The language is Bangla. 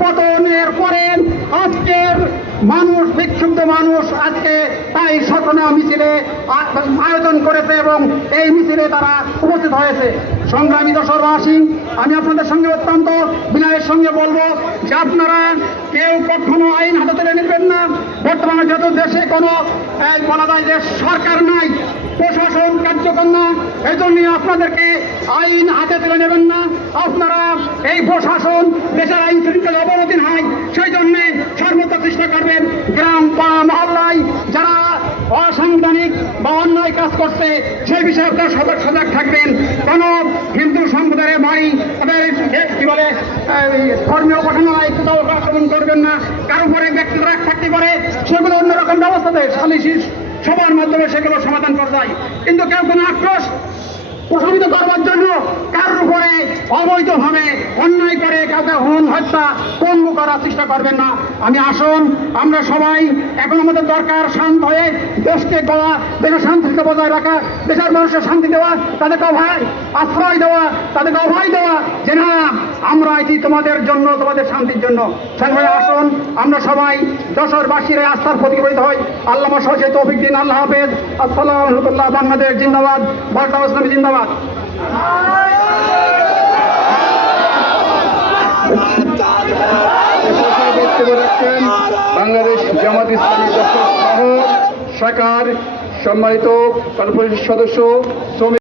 পতনের পরে আজকের মানুষ, বিক্ষুব্ধ মানুষ আজকে তাই স্বপ্ন মিছিলে আয়োজন করেছে এবং এই মিছিলে তারা উপস্থিত হয়েছে। সংগ্রামী দেশবাসী, আমি আপনাদের সঙ্গে অত্যন্ত বিনয়ের সঙ্গে বলবো যে আপনারা কেউ কখনো আইন হাতে তুলে নেবেন না। বর্তমানে যেহেতু দেশে কোনো বলা যায় যে সরকার নাই, প্রশাসন কার্যকর না, এই জন্যই আপনাদেরকে আইন হাতে তুলে নেবেন না। আপনারা এই প্রশাসন দেশের আইন শৃঙ্খলা অবনতি হয় সেই জন্যে সর্বত্র চেষ্টা করবেন গ্রাম পাড়া মহল্লায় যারা অসাংবিধানিক বা অন্যায় কাজ করছে সেই বিষয়ে আপনারা সজাগ থাকবেন। কোন হিন্দু সম্প্রদায়ের বাড়ি তাদের কি বলে ধর্মীয় উপাসনায় কোথাও আক্রমণ করবেন না। কারো উপরে ব্যক্তিগত রাগ থাকতে পারে, সেগুলো অন্যরকম ব্যবস্থাতে সালিশি সবার মাধ্যমে সেগুলো সমাধান করা যায়। কিন্তু কেউ কোনো আক্রোশ প্রশমিত করবার জন্য কারোর উপরে অবৈধভাবে অন্যায় করে কাউকে খুন হত্যা পঙ্গু করার চেষ্টা করবেন না। আমি আসুন আমরা সবাই, এখন আমাদের দরকার শান্ত হয়ে দেশকে গড়া, দেশের শান্তিকে বজায় রাখা, দেশের মানুষের শান্তি দেওয়া, তাদেরকে আশ্রয় দেওয়া, তাদেরকে অভয় দেওয়া যে না আমরা এটি তোমাদের জন্য, তোমাদের শান্তির জন্য। সেখানে আসুন আমরা সবাই যশোরবাসীর আস্থার প্রতিফলিত হই। আল্লামা শহীদ তৌফিক দিন। আল্লাহ হাফেজ। আসসালামু আলাইকুম। বাংলাদেশ জিন্দাবাদ। ভারত ইসলামী জিন্দাবাদ। বক্তব্য রাখছেন বাংলাদেশ জামাত ইসলামী যশোর শহর শাখার সম্মানিত কর্পোরেশন সদস্য শ্রমিক